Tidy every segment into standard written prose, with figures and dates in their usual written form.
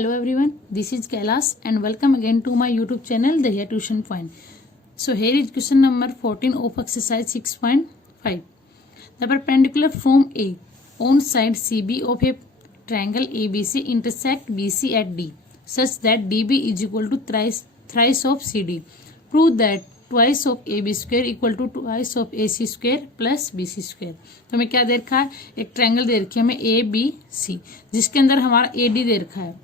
Hello everyone, this is Kailash and welcome again to my YouTube channel The Here Tuition Point. So here is question number 14 of exercise 6.5. The perpendicular from A on side CB of a triangle ABC intersect BC at D such that DB is equal to thrice of CD. Prove that twice of AB square equal to twice of AC square plus BC square. तो हमें क्या दे रखा है, एक triangle दे रखी है हमें ABC जिसके अंदर हमारा AD दे रखा है.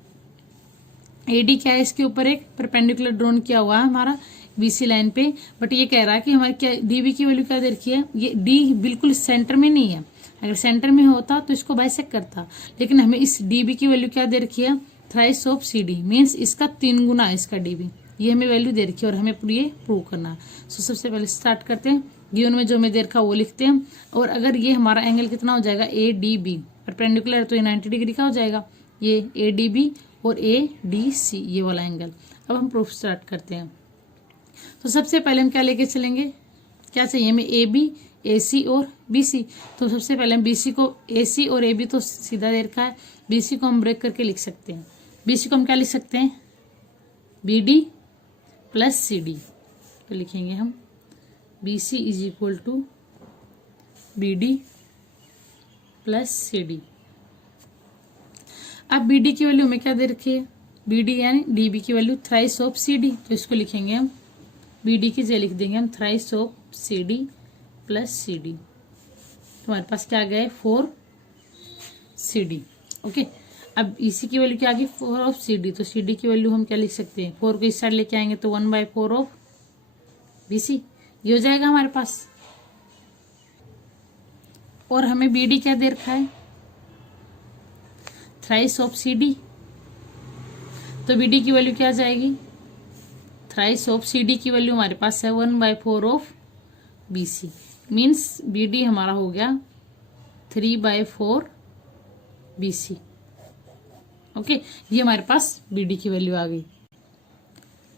AD क्या है, इसके ऊपर एक परपेंडिकुलर ड्रॉन किया हुआ है हमारा BC लाइन पे. बट ये कह रहा है कि हमारी क्या DB की वैल्यू क्या दे रखी है, ये D बिल्कुल सेंटर में नहीं है. अगर सेंटर में होता तो इसको बाइसेक्ट करता, लेकिन हमें इस DB की वैल्यू क्या दे रखी है, थ्राइस ऑफ CD मीन्स इसका 3 गुना है इसका DB. ये हमें वैल्यू दे रखी है और हमें ये प्रूव करना है. सो सबसे पहले स्टार्ट करते हैं. गिवन में जो हमें दे रखा वो लिखते हैं. और अगर ये हमारा एंगल कितना हो जाएगा, ADB परपेंडिकुलर है तो ये 90 डिग्री का हो जाएगा. ये ADB और ADC ये वाला एंगल. अब हम प्रूफ स्टार्ट करते हैं. तो सबसे पहले हम क्या लेके चलेंगे, क्या चाहिए हमें, AB AC और BC. तो सबसे पहले हम BC को, AC और AB तो सीधा दे रखा है, BC को हम ब्रेक करके लिख सकते हैं. BC को हम क्या लिख सकते हैं, BD प्लस CD. तो लिखेंगे हम BC is equal to BD plus CD. अब BD की वैल्यू हमें क्या दे रखी है, BD यानी DB की वैल्यू थ्राइस ऑफ CD. तो इसको लिखेंगे हम BD की जगह लिख देंगे हम thrice of CD plus CD. हमारे पास क्या आ गया है, 4CD. ओके. अब EC की वैल्यू क्या आ गई, 4 ऑफ CD. तो CD की वैल्यू हम क्या लिख सकते हैं, 4 को इस साइड लेके आएंगे तो 1/4 ऑफ BC ये हो जाएगा हमारे पास. और हमें BD क्या दे रखा है, थ्राइस ऑफ CD. तो BD की वैल्यू क्या आ जाएगी, थ्राइस ऑफ CD की वैल्यू हमारे पास है 1/4 ऑफ BC मीन्स BD हमारा हो गया 3/4 BC. ओके. ये हमारे पास BD की वैल्यू आ गई.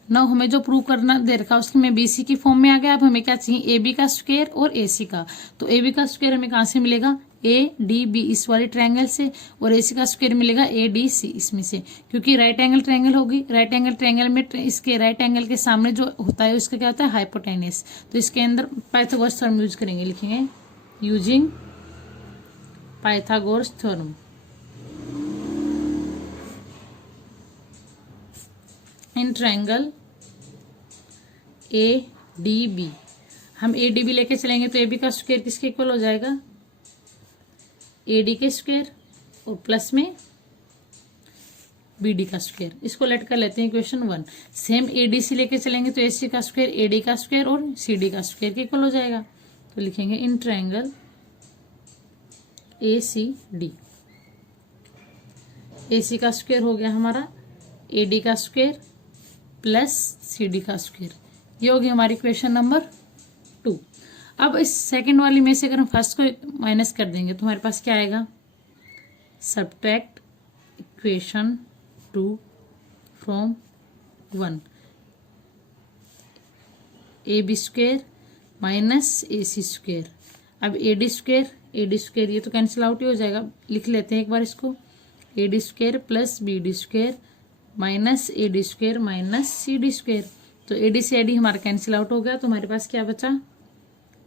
नाउ हमें जो प्रूव करना दे रखा है उसमें BC की फॉर्म में आ गया. अब हमें क्या चाहिए, AB का स्क्वायर और AC का. तो AB का स्क्वायर हमें कहाँ से मिलेगा, ADB इस वाले ट्रायंगल से, और AC का स्क्वायर मिलेगा ADC इसमें से, क्योंकि राइट एंगल ट्रायंगल होगी. राइट एंगल ट्रायंगल में इसके राइट एंगल के सामने जो होता है उसका क्या होता है, हाइपोटेनस. तो इसके अंदर पाइथागोरस थ्योरम यूज करेंगे. लिखेंगे using Pythagoras theorem. In triangle ADB हम ADB लेके चलेंगे तो AB का स्क्वायर किसके इक्वल हो जाएगा, AD के स्क्वायर और प्लस में BD का स्क्वायर. इसको लेट कर लेते हैं इक्वेशन 1. सेम ADC लेके चलेंगे तो AC का स्क्वायर AD का स्क्वायर और CD का स्क्वायर के इक्वल हो जाएगा. तो लिखेंगे इन ट्रायंगल ACD. AC का स्क्वायर हो गया हमारा AD का स्क्वायर प्लस CD का स्क्वायर. ये होगी हमारी इक्वेशन नंबर 2. अब इस सेकंड वाली में से अगर हम फर्स्ट को माइनस कर देंगे तो हमारे पास क्या आएगा, subtract equation 2 from 1. AB square minus AC square. अब AD स्क्वायर ये तो कैंसिल आउट ही हो जाएगा. लिख लेते हैं एक बार इसको, AD square plus BD square minus AD square minus CD square. तो AD से AD हमारा कैंसिल आउट हो गया. तो हमारे पास क्या बचा,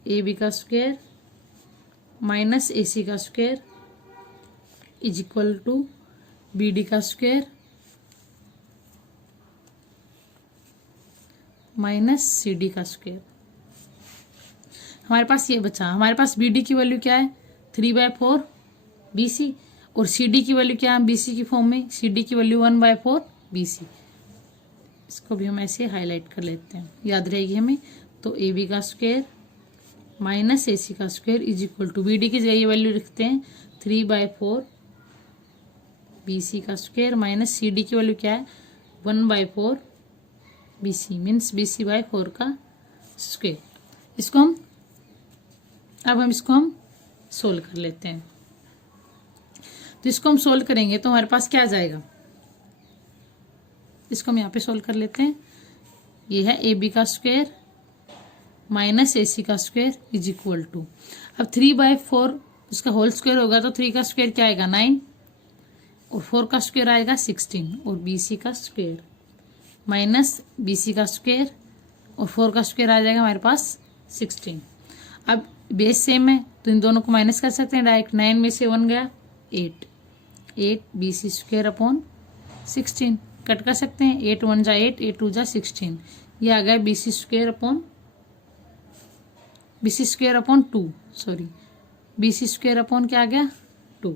AB का स्क्वायर माइनस AC का square is equal to BD का स्क्वायर माइनस CD का स्क्वायर. हमारे पास ये बचा. हमारे पास BD की वैल्यू क्या है, 3/4 BC और CD की वैल्यू क्या है, BC की फॉर्म में CD की वैल्यू 1/4 BC. इसको भी हम ऐसे हाईलाइट कर लेते हैं, याद रहेगी हमें. तो AB का स्क्वायर माइनस AC का square is equal to BD की जगह ये वैल्यू लिखते हैं 3/4 BC का स्क्वायर माइनस CD की वैल्यू क्या है, 1/4 BC मीन्स BC/4 का स्क्वायर. इसको हम सोल्व कर लेते हैं. तो इसको हम सोल्व करेंगे तो हमारे पास क्या आ जाएगा, इसको हम यहाँ पे सोल्व कर लेते हैं. ये है AB का स्क्वायर माइनस AC का स्क्वायर इज इक्वल टू, अब 3/4 इसका होल स्क्वायर होगा तो 3 का स्क्वायर क्या आएगा, 9 और 4 का स्क्वायर आएगा 16 और BC का स्क्वायर माइनस BC का स्क्वायर और 4 का स्क्वायर आ जाएगा हमारे पास 16। अब बेस सेम है तो इन दोनों को माइनस कर सकते हैं डायरेक्ट। 9 में से 1 गया 8 BC स्क्वायर अपॉन 16 कट कर सकते हैं। 8 1 जा 8 8 2 जा 16 ये आ गया BC square upon 2 sorry BC square upon क्या आ गया 2।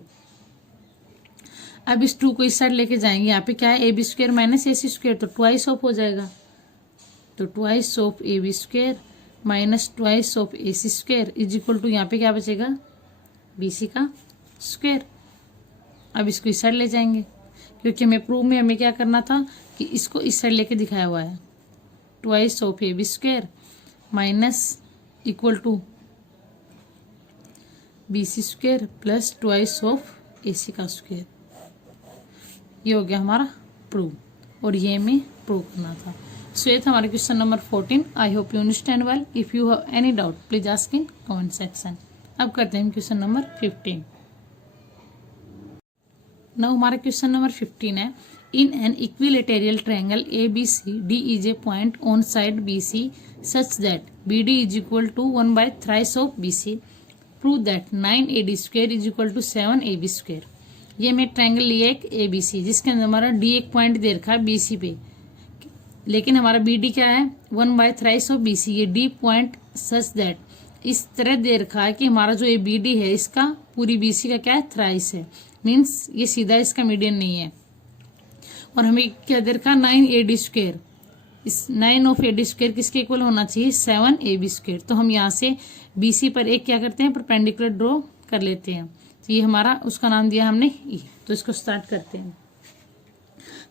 अब इस 2 को इस साइड लेके जाएंगे। यहाँ पे क्या है AB square minus AC square तो ट्वाइस ऑफ हो जाएगा। तो twice of AB square minus twice of AC square is equal to यहाँ पे क्या बचेगा BC का स्क्वायर। अब इसको इस साइड ले जाएंगे क्योंकि हमें प्रूव में हमें क्या करना था कि इसको इस साइड लेके दिखाया हुआ है। Twice of AB square minus equal to BC square plus twice of AC का स्क्वायर। ये हो गया हमारा प्रूव और ये हमें प्रूव करना था। सो ये था हमारा question number 14। I hope you understand well. If you have any doubt please ask in comment section. अब करते हैं क्वेश्चन नंबर 15। नाउ हमारा क्वेश्चन नंबर 15 है in an equilateral triangle ABC D is a point on side BC such that BD is equal to 1 by thrice of BC. Prove that 9AD square is equal to 7AB square. ये हमें triangle लिया एक ABC जिसके अंदर हमारा D एक point दे रखा है BC पे, लेकिन हमारा BD क्या है 1 by thrice of BC। ये D पॉइंट सच दैट इस तरह दे रखा है कि हमारा जो ये BD है इसका पूरी BC का क्या है थ्राइस है, मीन्स ये सीधा इसका मीडियन नहीं है। और हमें क्या दे रखा 9AD स्क्वायर, इस 9 ऑफ AD स्क्वायर किसके इक्वल होना चाहिए 7AB स्क्वायर। तो हम यहाँ से BC पर एक क्या करते हैं परपेंडिकुलर ड्रॉ कर लेते हैं। तो ये हमारा उसका नाम दिया हमने E। तो इसको स्टार्ट करते हैं।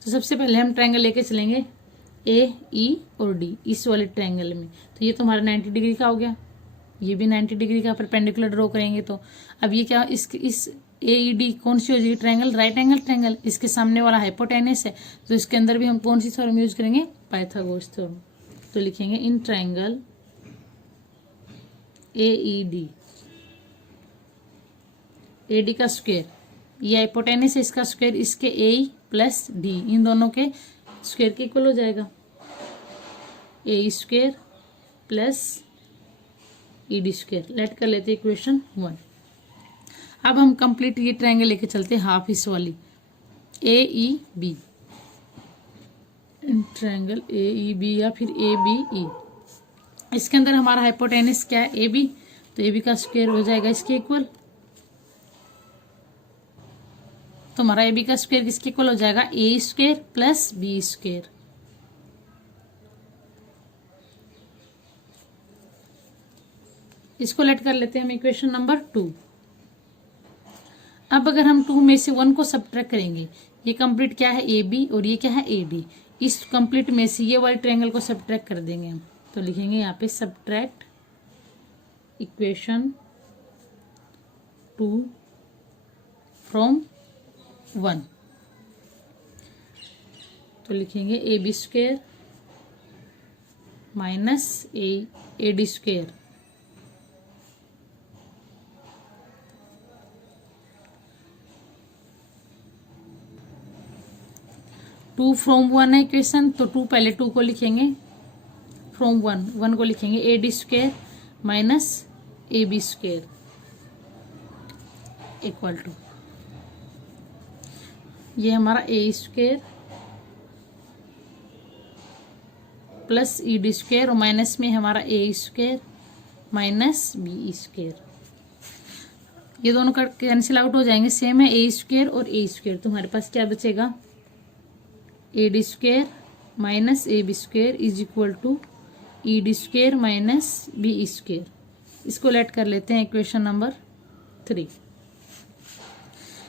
तो सबसे पहले हम ट्रायंगल लेके चलेंगे AE और D इस वाले ट्रायंगल में। तो ये तो हमारा 90 डिग्री का हो गया, ये भी 90 डिग्री का परपेंडिकुलर ड्रॉ करेंगे। तो अब ये क्या इस AED कौन सी हो जाएगी ट्रायंगल राइट एंगल ट्रायंगल। इसके सामने वाला हाइपोटेनस है तो इसके अंदर भी हम कौन सी थ्योरम यूज करेंगे पाइथागोरस थ्योरम। तो लिखेंगे इन ट्रायंगल AED AD का स्क्वायर, ये हाइपोटेनस है इसका स्क्वायर इसके AE प्लस D इन दोनों के स्क्वायर के इक्वल हो जाएगा। AE square plus ED square. Let कर लेते हैं इक्वेशन 1। अब हम कंप्लीट ये ट्रायंगल लेके चलते हैं हाफ इस वाली AEB ट्रायंगल AEB या फिर ABE। इसके अंदर हमारा हाइपोटेनस क्या है AB, तो AB का स्क्वायर हो जाएगा इसके इक्वल। तो हमारा AB का स्क्वायर किसके इक्वल हो जाएगा A square plus B square. इसको लेट कर लेते हैं हम इक्वेशन नंबर 2। अब अगर हम 2 में से 1 को सब्ट्रैक्ट करेंगे, ये कंप्लीट क्या है AB और ये क्या है AD, इस कंप्लीट में से ये वाले ट्रायंगल को सब्ट्रैक्ट कर देंगे हम। तो लिखेंगे यहाँ पे सब्ट्रैक्ट इक्वेशन 2 फ्रॉम 1। तो लिखेंगे AB square minus AD square two from 1 है इक्वेशन। तो 2 पहले 2 को लिखेंगे, फ्रॉम 1 को लिखेंगे AD square minus AB square equal to ये हमारा A square plus ED square और माइनस में हमारा A square minus B square. ये दोनों का कैंसिल आउट हो जाएंगे, सेम है A स्क्वायर और A स्क्वायर। तो हमारे पास क्या बचेगा AD square minus AB square is equal to ED square minus B square. इसको लेट कर लेते हैं इक्वेशन नंबर 3।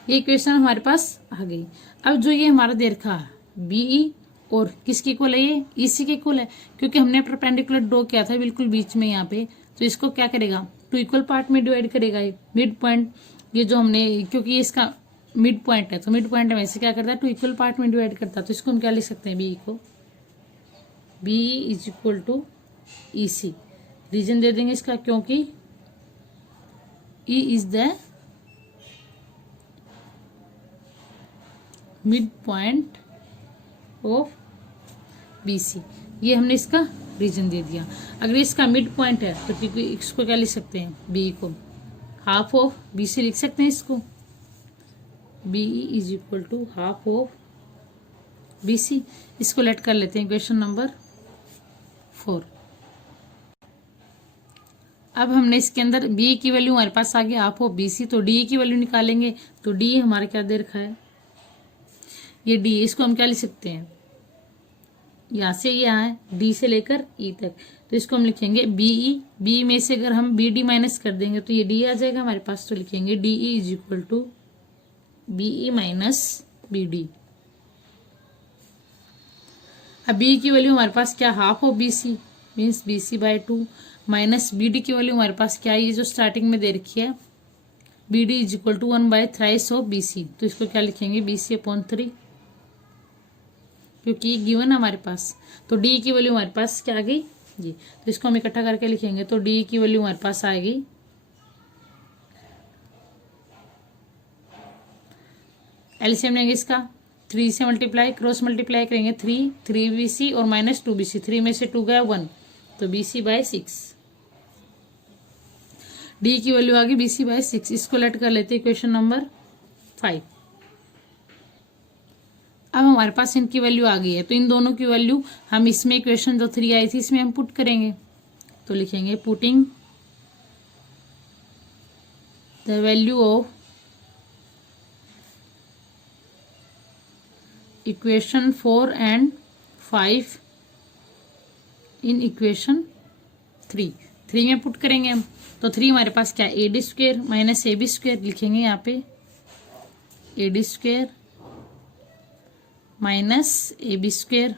ये इक्वेशन हमारे पास आ गई। अब जो ये हमारा दे रखा है BE और किसके इक्वल है ये EC के इक्वल है, क्योंकि हमने परपेंडिकुलर ड्रॉ किया था बिल्कुल बीच में यहाँ पे। तो इसको क्या करेगा 2 इक्वल पार्ट में डिवाइड करेगा। ये मिड पॉइंट ये जो हमने, क्योंकि ये इसका मिड पॉइंट है तो मिड पॉइंट में से क्या करता है 2 इक्वल पार्ट में डिवाइड करता है। तो इसको हम क्या लिख सकते हैं BE को BE is equal to EC। Reason दे देंगे इसका क्योंकि E is the mid point of BC। ये हमने इसका रीजन दे दिया। अगर इसका मिड पॉइंट है तो क्योंकि इसको क्या लिख सकते हैं, BE को हाफ ऑफ BC लिख सकते हैं। इसको BE is equal to half of BC। इसको लेट कर लेते हैं क्वेश्चन नंबर 4। अब हमने इसके अंदर BE की वैल्यू हमारे पास आ गई हाफ ऑफ BC, तो DE की वैल्यू निकालेंगे। तो DE हमारा क्या दे रखा है, ये DE, इसको हम क्या लिख सकते हैं, यहाँ से यहाँ है D से लेकर E तक, तो इसको हम लिखेंगे BE। B में से अगर हम BD माइनस कर देंगे तो ये D आ जाएगा हमारे पास, तो लिखेंगे DE is equal to BE minus BD। अब BE की वैल्यू हमारे पास क्या, half of BC means BC by 2 minus BD की वैल्यू हमारे पास क्या है, ये जो स्टार्टिंग में दे रखी है, BD is equal to 1/3 of BC। तो इसको क्या लिखेंगे, BC/3, क्योंकि ये गिवन है हमारे पास। तो D की वैल्यू हमारे पास क्या आ गई जी, तो इसको हम इकट्ठा करके लिखेंगे। तो D की वैल्यू हमारे पास आएगी एलसीएम लेंगे इसका, 3 से मल्टीप्लाई क्रॉस मल्टीप्लाई करेंगे 3 BC और माइनस 2 BC, 3 में से 2 गया 1, तो BC/6। D की वैल्यू आ गई BC/6। इसको लेट कर लेते हैं क्वेश्चन नंबर 5। अब हमारे पास इनकी वैल्यू आ गई है, तो इन दोनों की वैल्यू हम इसमें इक्वेशन जो 3 आई थी इसमें हम पुट करेंगे। तो लिखेंगे putting the value of equation 4 and 5 in equation 3 में पुट करेंगे हम। तो 3 हमारे पास क्या है, AD² माइनस AB² लिखेंगे यहाँ पे, AD² minus AB²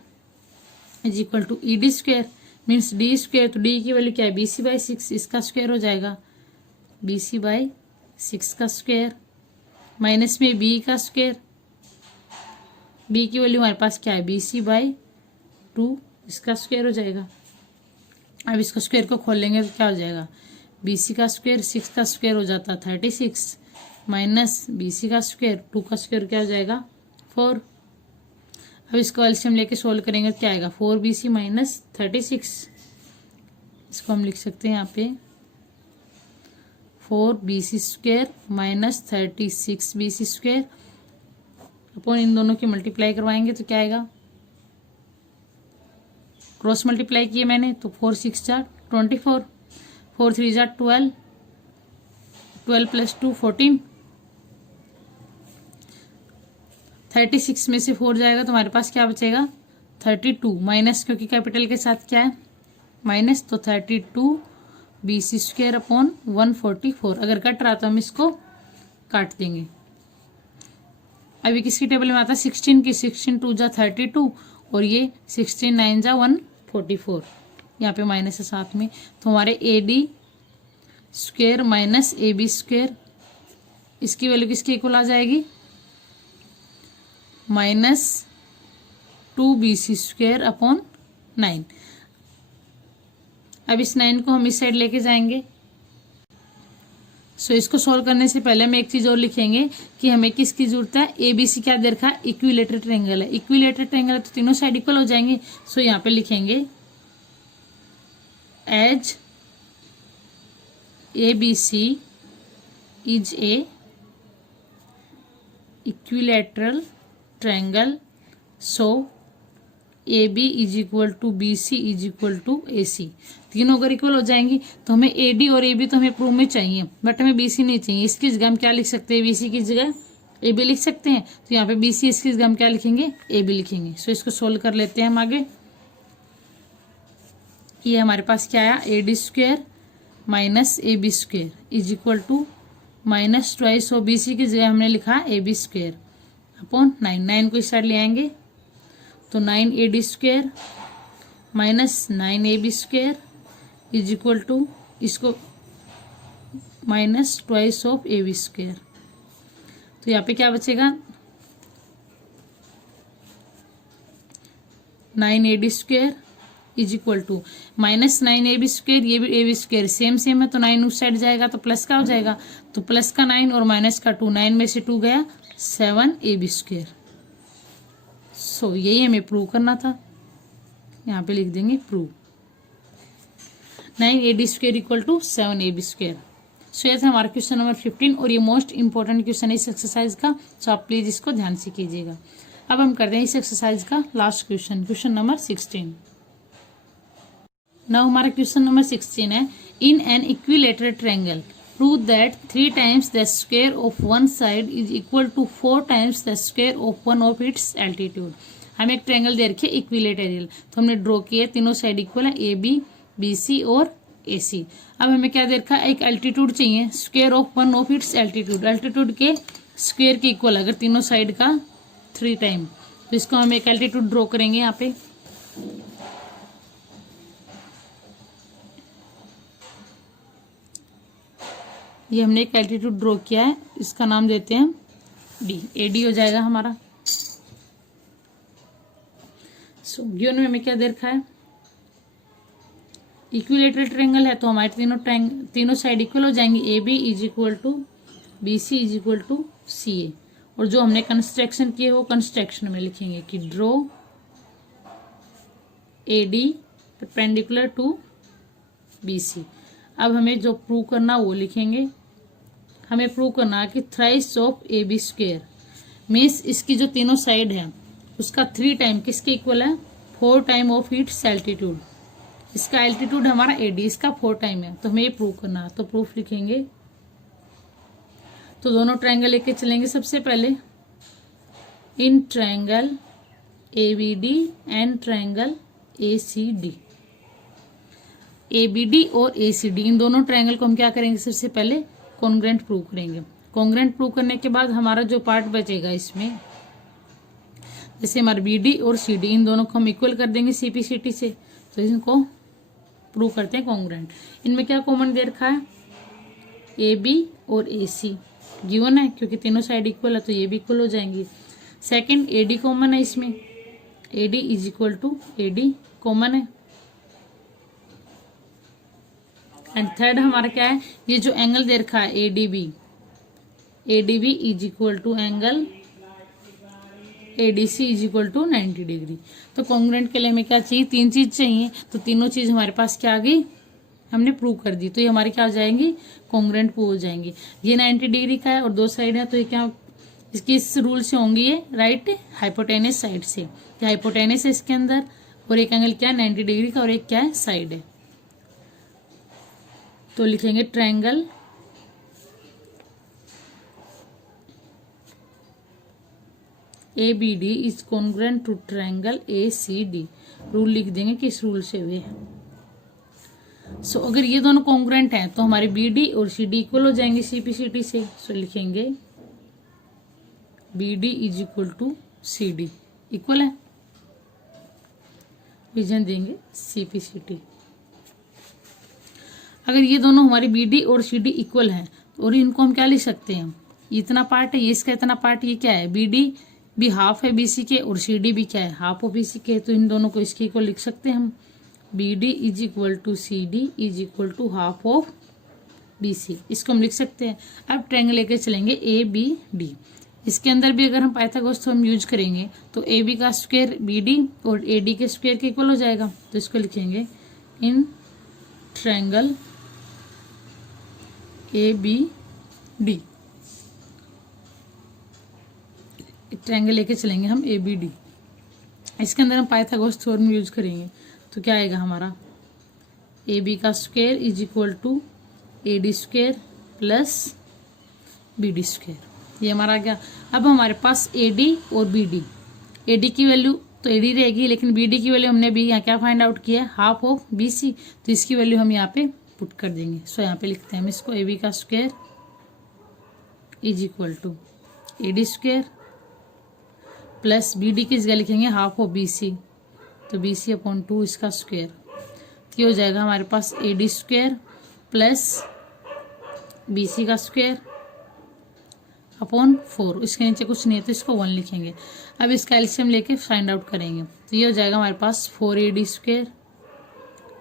is equal to ED² means D²। तो D की वैल्यू क्या है, BC/6, इसका स्क्वायर हो जाएगा BC/6 का स्क्वायर, माइनस में B का स्क्वायर, B की वैल्यू हमारे पास क्या है, BC/2, इसका स्क्वायर हो जाएगा। अब इसको स्क्वायर को खोल लेंगे तो क्या हो जाएगा, BC का स्क्वायर 6 का स्क्वायर हो जाता है 36, माइनस BC का स्क्वायर 2 का स्क्वायर क्या हो जाएगा 4। अब इसको एलसीएम लेके सोल्व करेंगे तो क्या आएगा, 4BC माइनस 36। इसको हम लिख सकते हैं यहाँ पे 4BC² माइनस 36BC² अपन इन दोनों की मल्टीप्लाई करवाएंगे तो क्या आएगा, क्रॉस मल्टीप्लाई किए मैंने, तो 4 6 जा 24, 4 3 जा 12, 12 प्लस 2 14, 36 में से 4 जाएगा तो हमारे पास क्या बचेगा 32, माइनस क्योंकि कैपिटल के साथ क्या है माइनस, तो 32BC² अपॉन 144। अगर कट रहा तो हम इसको काट देंगे। अभी किसकी टेबल में आता है 16 की, 16 2 जा 32 और ये 16 9 जा 144, यहाँ पे माइनस है साथ में। तो हमारे AD² माइनस AB², इसकी वैल्यू किसके इक्वल आ जाएगी, माइनस 2BC² अपॉन 9। अब इस 9 को हम इस साइड लेके जाएंगे। सो इसको सॉल्व करने से पहले हम एक चीज और लिखेंगे कि हमें किसकी जरूरत है, ABC क्या दे रखा है, इक्विलेटरल ट्रायंगल है। इक्विलेटरल ट्रायंगल है तो तीनों साइड इक्वल हो जाएंगे। सो यहाँ पे लिखेंगे एज ABC इज a equilateral triangle, so AB is equal to BC is equal to AC। तीनों अगर इक्वल हो जाएंगी तो हमें AD और AB तो हमें प्रूफ में चाहिए, बट हमें BC नहीं चाहिए। इसकी जगह हम क्या लिख सकते हैं, BC की जगह AB लिख सकते हैं। तो यहाँ पे BC, इसकी जगह हम क्या लिखेंगे, AB लिखेंगे। सो इसको सोल्व कर लेते हैं हम आगे। ये हमारे पास क्या आया, AD² minus AB² is equal to minus twice of BC की जगह हमने लिखा AB² अपॉन 9। 9 को इस साइड ले आएंगे तो 9AD² minus 9AB² is equal to, इसको माइनस ट्वाइस ऑफ AB²। तो यहाँ पे क्या बचेगा 9AD² is equal to minus 9AB², ये भी AB² सेम है तो 9 उस साइड जाएगा तो प्लस का हो जाएगा, तो प्लस का 9 और माइनस का 2, 9 में से 2 गया 7AB²। सो यही हमें प्रूव करना था, यहाँ पे लिख देंगे prove. 9AD square equal to 7AB square. So ये था हमारा क्वेश्चन नंबर 15 और ये मोस्ट इंपॉर्टेंट क्वेश्चन है इस एक्सरसाइज का, सो आप प्लीज इसको ध्यान से कीजिएगा। अब हम करते हैं इस एक्सरसाइज का last question, question number 16। Now हमारा क्वेश्चन नंबर 16 है, in an equilateral triangle prove that 3 times the square of one side is equal to 4 times the square of one of its altitude. हमें एक triangle दे रखी है equilateral, तो हमने draw किया, तीनों साइड इक्वल है, ए बी, बी सी और ए सी। अब हमें क्या दे रखा है, एक एल्टीट्यूड चाहिए, square of one of its altitude, altitude के स्क्वायर के इक्वल अगर तीनों साइड का 3 टाइम, तो इसको हम एक एल्टीट्यूड ड्रॉ करेंगे यहाँ पे। ये हमने एक एल्टीट्यूड ड्रॉ किया है, इसका नाम देते हैं डी, एडी हो जाएगा हमारा। सो गिवन में हमें क्या दे रखा है, इक्विलेटरल ट्रायंगल है तो हमारे तीनों साइड इक्वल हो जाएंगे, A B is equal to B C is equal to C A. और जो हमने कंस्ट्रक्शन किए वो कंस्ट्रक्शन में लिखेंगे कि draw A D perpendicular to B C. अब हमें जो प्रूव करना वो लिखेंगे, हमें प्रूव करना है कि thrice of A B square means इसकी जो तीनों साइड है उसका 3 टाइम किसके इक्वल है, 4 टाइम ऑफ इट्स एल्टीट्यूड। इसका एल्टीट्यूड हमारा एडी, इसका 4 टाइम है, तो हमें ये प्रूव करना है। तो प्रूफ लिखेंगे, तो दोनों ट्रायंगल लेके चलेंगे। सबसे पहले in triangle A B D and triangle A C D, A B D और ए सी डी, इन दोनों ट्रायंगल को हम क्या करेंगे, सबसे पहले कॉन्ग्रेंट प्रूव करेंगे। कॉन्ग्रेंट प्रूव करने के बाद हमारा जो पार्ट बचेगा इसमें, जैसे हमारे बी डी और सी डी, इन दोनों को हम इक्वल कर देंगे सीपी सी टी से, तो इनको प्रूव करते हैं कॉन्ग्रेंट। इनमें क्या कॉमन दे रखा है, ए बी और ए सी गिवन है, क्योंकि तीनों साइड इक्वल है तो ये भी इक्वल हो जाएंगी। सेकंड ए डी कॉमन है इसमें, A D is equal to A D common है। एंड थर्ड हमारा क्या है, ये जो एंगल दे रखा है A D B is equal to angle ADC is equal to 90 degree. तो कॉन्ग्रेंट के लिए हमें क्या चाहिए, 3 चीज चाहिए, तो तीनों चीज हमारे पास क्या आ गई, हमने प्रूव कर दी, तो ये हमारी क्या हो जाएंगी, कॉन्ग्रेंट प्रूव हो जाएंगी। ये 90 डिग्री का है और 2 साइड है, तो ये क्या, इसकी इस रूल से होंगी ये राइट हाइपोटेनस साइड से, ये हाइपोटेनस है इसके अंदर, और एक एंगल क्या है 90 डिग्री का और एक क्या है साइड है। तो लिखेंगे triangle ABD is congruent to triangle ACD, rule लिख देंगे कि इस रूल से हुए। सो अगर ये दोनों कॉन्ग्रुएंट हैं तो हमारे BD और CD इक्वल हो जाएंगे CPCT से। सो लिखेंगे BD is equal to CD, equal है, रीजन देंगे CPCT। अगर ये दोनों हमारे BD और CD इक्वल हैं और इनको हम क्या लिख सकते हैं, इतना पार्ट है, ये इसका इतना पार्ट, ये क्या है, BD भी हाफ है BC के और CD भी क्या है हाफ ऑफ BC के, तो इन दोनों को इसके इक्वल लिख सकते हैं हम, BD is equal to CD is equal to half of BC, इसको हम लिख सकते हैं। अब ट्रायंगल लेके चलेंगे ABD, इसके अंदर भी अगर हम पाइथागोरस थ्योरम यूज करेंगे तो AB का स्क्वायर BD और AD के स्क्वायर के इक्वल हो जाएगा, तो इसको लिखेंगे इन ट्रायंगल ABD, ट्रायंगल लेके चलेंगे हम ABD, इसके अंदर हम पाइथागोरस थ्योरम यूज करेंगे, तो क्या आएगा हमारा, AB का square is equal to AD square plus BD square, ये हमारा क्या। अब हमारे पास AD और BD, AD की वैल्यू तो AD रहेगी, लेकिन BD की वैल्यू हमने भी यहाँ क्या फाइंड आउट किया है, हाफ ऑफ BC, तो इसकी वैल्यू हम यहाँ पे पुट कर देंगे। सो यहाँ पे लिखते हैं हम इसको, AB का square is equal to AD square plus BD की जगह लिखेंगे हाफ ऑफ BC, तो BC अपॉन 2 इसका स्क्वायर, ये हो जाएगा हमारे पास AD स्क्वायर प्लस BC का स्क्वायर अपॉन 4, इसके नीचे कुछ नहीं है तो इसको 1 लिखेंगे। अब इसका एलसीएम लेके फाइंड आउट करेंगे, तो ये हो जाएगा हमारे पास 4AD स्क्वायर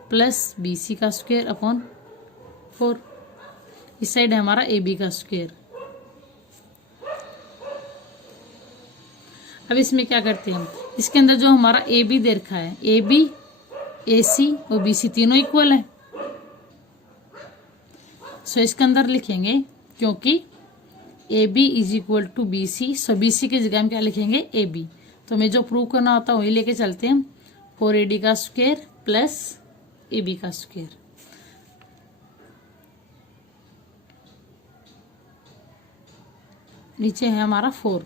प्लस BC का स्क्वायर अपॉन 4, इस साइड है हमारा AB का स्क्वायर। अब इसमें क्या करते हैं हम, इसके अंदर जो हमारा ए बी दे रखा है, ए बी, ए सी और बी सी तीनों इक्वल है। सो इसके अंदर लिखेंगे क्योंकि A B is equal to B C, so B C की जगह हम क्या लिखेंगे, ए बी। तो हमें जो प्रूव करना होता है वही लेके चलते हैं, 4AD का स्क्वायर प्लस ए बी का स्क्वायर। नीचे है हमारा 4।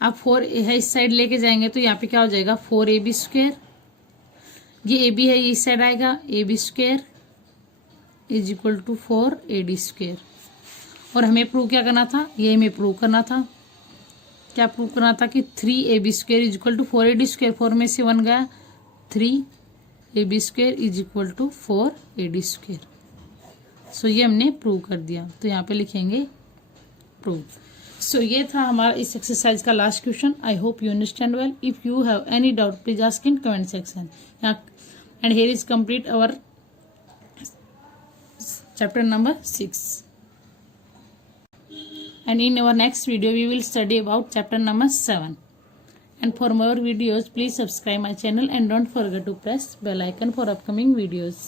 अब 4 है इस साइड लेके जाएंगे तो यहाँ पे क्या हो जाएगा, 4AB स्क्वायर, ये AB है ये इस साइड आएगा, AB square is equal to 4AD square. और हमें प्रूव क्या करना था, ये हमें प्रूव करना था, क्या प्रूव करना था कि 3AB square is equal to 4AD square. 4 में से 1 गया, 3AB square is equal to 4AD square. So ये हमने प्रूव कर दिया, तो यहाँ पे लिखेंगे प्रूव। सो ये था हमारा इस एक्सरसाइज का last question. I hope you understand well. If you have any doubt please ask in comment section. And here is complete our chapter number 6, and in our next video we will study about chapter number 7. And for more videos please subscribe my channel and don't forget to press bell icon for upcoming videos.